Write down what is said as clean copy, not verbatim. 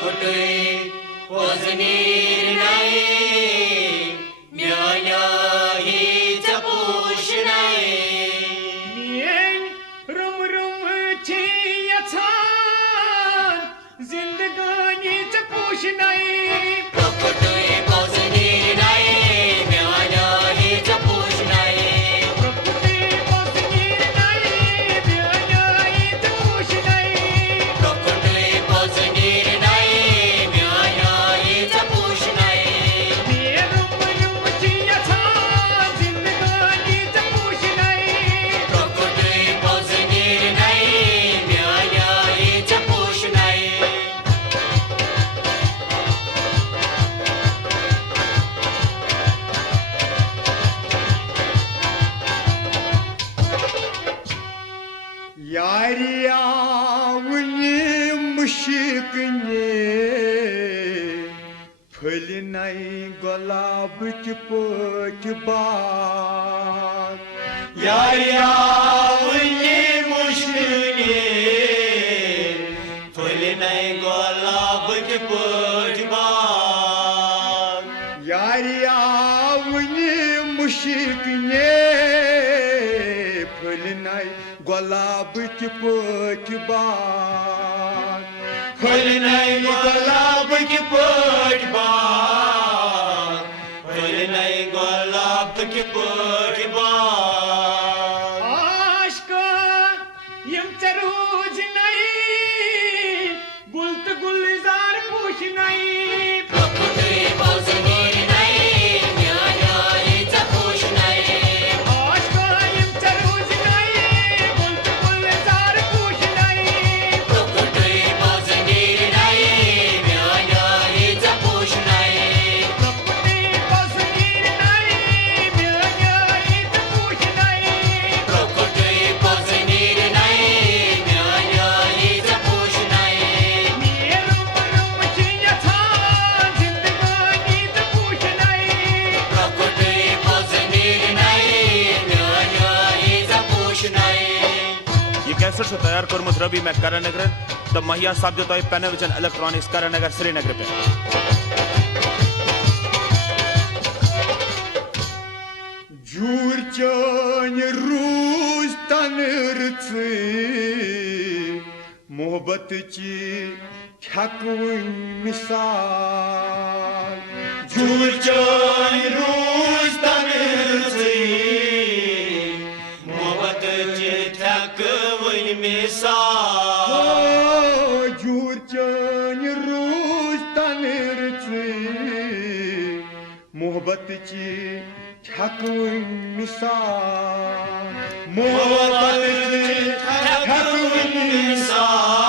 प्रकटय वजनीर नाही म्यान्या हीच पोषणाय मियेन room room ची यछान जिंदगानीच पोषणाय प्रकटय वजनीर नाही म्यान्या हीच पोषणाय प्रकृती वजनीर नाही म्यान्या हीच पोषणाय प्रकटय वजनीर नाही म्यान्या हीच पोषणाय मियेन रुम रुम ची यछान जिंदगानीच पोषणाय प्रकटय वजनीर नाही म्यान्या हीच पोषणाय यारिया वनी मुशिकने फली नहीं गुलाब की पोच बाग यारिया वनी मुश्किले फुल नहीं गुलाब के पोच बाग यारिया वनी मुशिकने फली नहीं गुलाब की पोच बाग फुल नहीं गुलाब के पोच बाग फुल नहीं गुलाब के पोच बाग आश्का यमचा रोज नहीं गुलत गुलजार खुश नहीं प्रकटय वजनीर नाही म्यान्या हीच पोषणाय आश्का यमचा रोज नहीं गुलत गुलजार खुश नहीं प्रकटय वजनीर नाही म्यान्या हीच पोषणाय प्रकृती वजनीर नहीं म्यान्या हीच खुश नहीं प्रकटय वजनीर नाही म्यान्या हीच पोषणाय मिये रुम रुम ची यछान जिंदगानीच खुश नहीं प्रकटय वजनीर नाही म्यान्या हीच पोषणाय ये कैसेट से तैयार कर्मुत रवि मैं करानगर तो महिया साहब जो तो पेनविजन इलेक्ट्रॉनिक्स करानगर श्रीनगर पे जूर चन रूज तनरची मोहब्बत ची छकवून मिसाल झूलचोन रूज तनरची मोहब्बतची थकवून मिसाल जूर चन रूज तनरची मोहब्बत ची छकवून मिसाल मोहब्बतची थकवून मिसाल